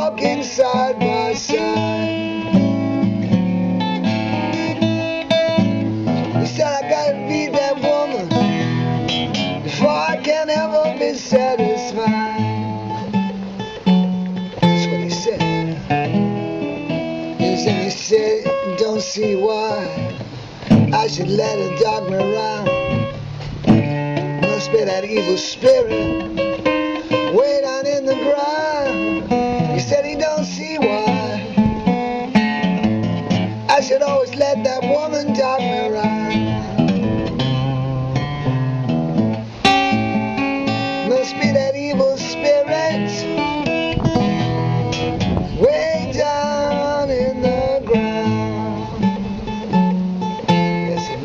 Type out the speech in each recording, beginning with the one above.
walking side by side. He said I gotta be that woman before I can ever be satisfied. That's what he said. And he said, don't see why I should let it dog me around. Must be that evil spirit way down in the ground. He said he don't see why I should always let that woman dog me around. Must be that evil spirit way down in the ground. Yes, it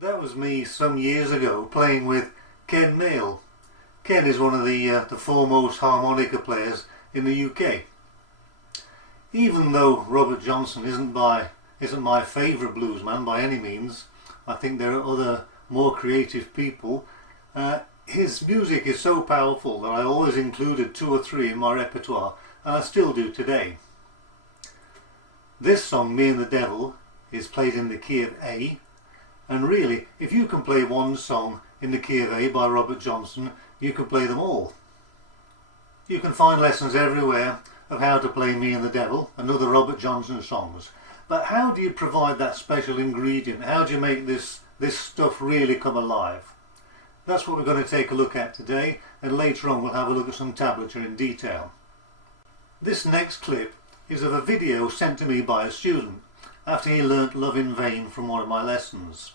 That was me some years ago playing with Ken Mail. Ken is one of the foremost harmonica players in the UK. Even though Robert Johnson isn't my favourite bluesman by any means, I think there are other more creative people. His music is so powerful that I always included 2 or 3 in my repertoire, and I still do today. This song, Me and the Devil, is played in the key of A, and really, if you can play one song in the key of A by Robert Johnson, you can play them all. You can find lessons everywhere of how to play Me and the Devil and other Robert Johnson songs. But how do you provide that special ingredient? How do you make this stuff really come alive? That's what we're going to take a look at today, and later on we'll have a look at some tablature in detail. This next clip is of a video sent to me by a student after he learnt Love in Vain from one of my lessons.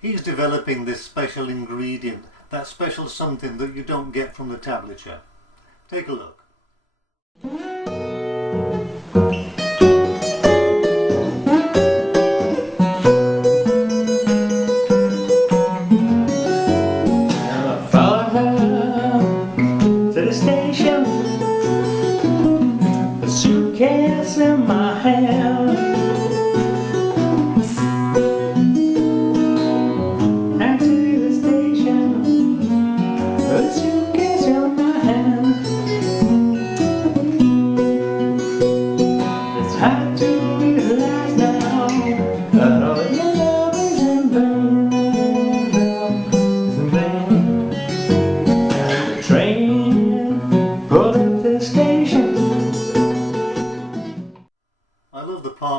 He's developing this special ingredient, that special something that you don't get from the tablature. Take a look. I followed her to the station, a suitcase in my hand.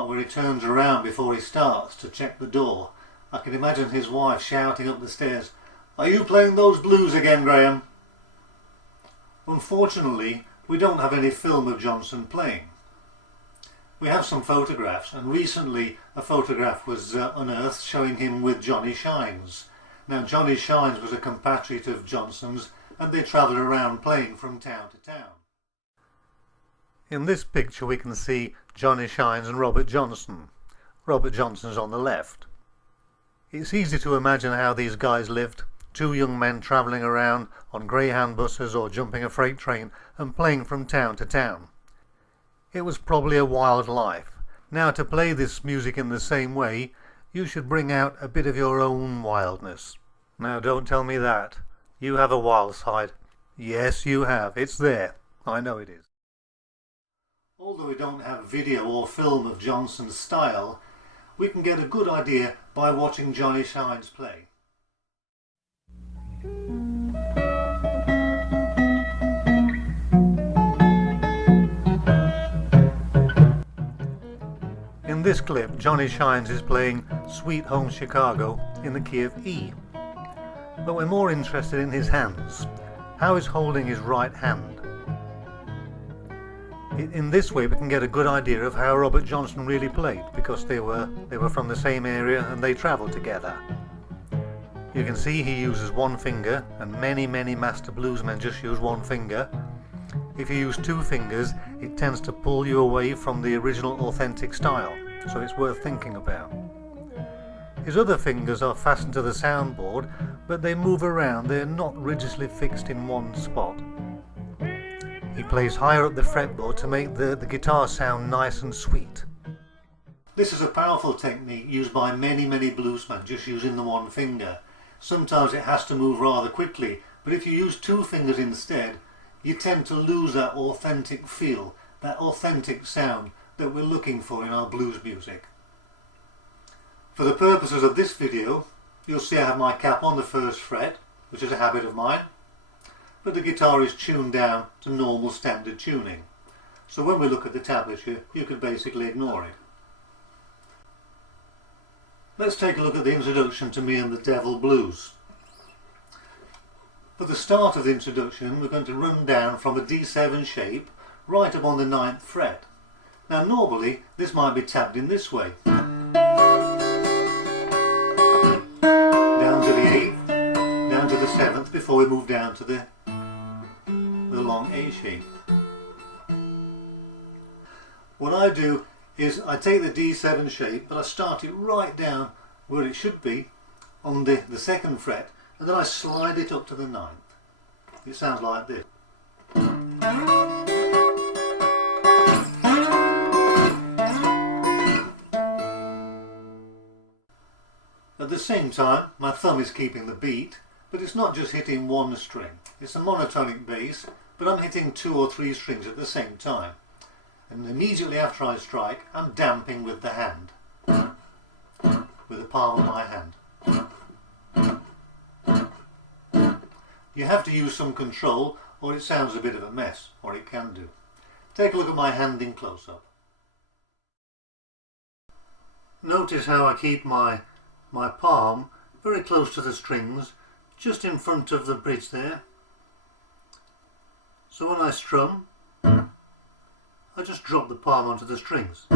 Where he turns around before he starts to check the door. I can imagine his wife shouting up the stairs, "Are you playing those blues again, Graham?" Unfortunately, we don't have any film of Johnson playing. We have some photographs, and recently a photograph was unearthed showing him with Johnny Shines. Now, Johnny Shines was a compatriot of Johnson's, and they travelled around playing from town to town. In this picture we can see Johnny Shines and Robert Johnson. Robert Johnson's on the left. It's easy to imagine how these guys lived, 2 young men travelling around on Greyhound buses or jumping a freight train and playing from town to town. It was probably a wild life. Now, to play this music in the same way, you should bring out a bit of your own wildness. Now, don't tell me that. You have a wild side. Yes, you have. It's there. I know it is. Although we don't have video or film of Johnson's style, we can get a good idea by watching Johnny Shines play. In this clip, Johnny Shines is playing Sweet Home Chicago in the key of E. But we're more interested in his hands, how he's holding his right hand. In this way we can get a good idea of how Robert Johnson really played, because they were from the same area and they travelled together. You can see he uses one finger, and many master bluesmen just use one finger. If you use 2 fingers, it tends to pull you away from the original authentic style, so it's worth thinking about. His other fingers are fastened to the soundboard, but they move around, they're not rigidly fixed in one spot. He plays higher up the fretboard to make the guitar sound nice and sweet. This is a powerful technique used by many bluesmen, just using the one finger. Sometimes it has to move rather quickly, but if you use two fingers instead, you tend to lose that authentic feel, that authentic sound that we're looking for in our blues music. For the purposes of this video, you'll see I have my cap on the first fret, which is a habit of mine, but the guitar is tuned down to normal standard tuning. So when we look at the tablature, you can basically ignore it. Let's take a look at the introduction to Me and the Devil Blues. For the start of the introduction, we're going to run down from a D7 shape right up on the 9th fret. Now normally this might be tabbed in this way. Down to the 8th, down to the 7th before we move down to the long A shape. What I do is I take the D7 shape, but I start it right down where it should be on the 2nd fret, and then I slide it up to the 9th. It sounds like this. At the same time, my thumb is keeping the beat, but it's not just hitting one string. It's a monotonic bass, but I'm hitting 2 or 3 strings at the same time. And immediately after I strike, I'm damping with the hand, with the palm of my hand. You have to use some control or it sounds a bit of a mess, or it can do. Take a look at my hand in close-up. Notice how I keep my palm very close to the strings, just in front of the bridge there. So when I strum, I just drop the palm onto the strings.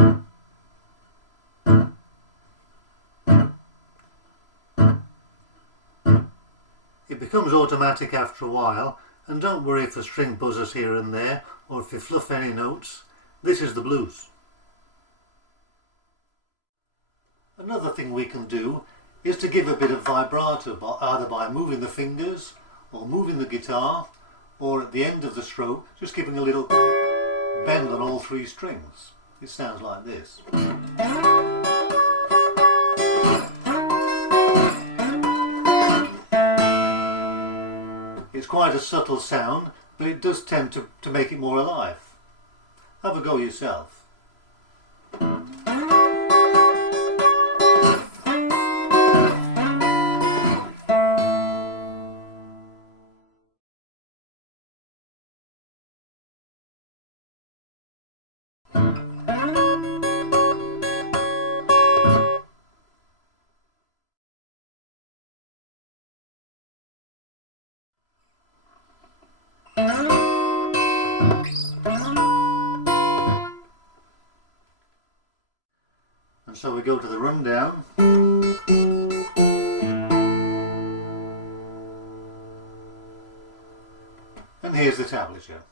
It becomes automatic after a while, and don't worry if the string buzzes here and there, or if you fluff any notes. This is the blues. Another thing we can do is to give a bit of vibrato, either by moving the fingers, or moving the guitar, or at the end of the stroke, just giving a little bend on all 3 strings. It sounds like this. It's quite a subtle sound, but it does tend to make it more alive. Have a go yourself. And so we go to the rundown. And here's the tablature.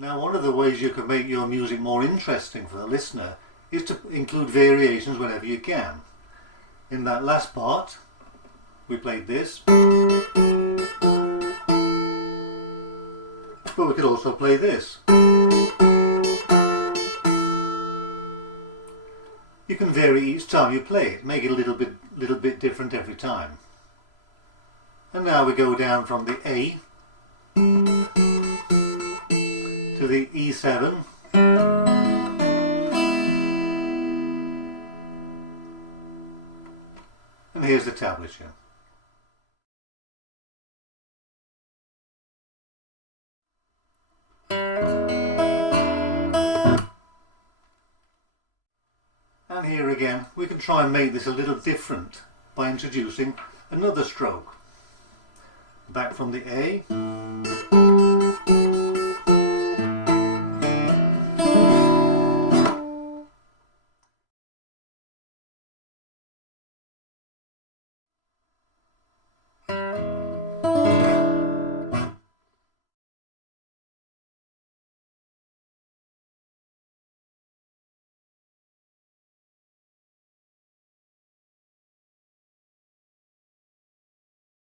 Now, one of the ways you can make your music more interesting for the listener is to include variations whenever you can. In that last part, we played this, but we could also play this. You can vary each time you play it, make it a little bit different every time. And now we go down from the A to the E7. And here's the tablature. And here again, we can try and make this a little different by introducing another stroke. Back from the A.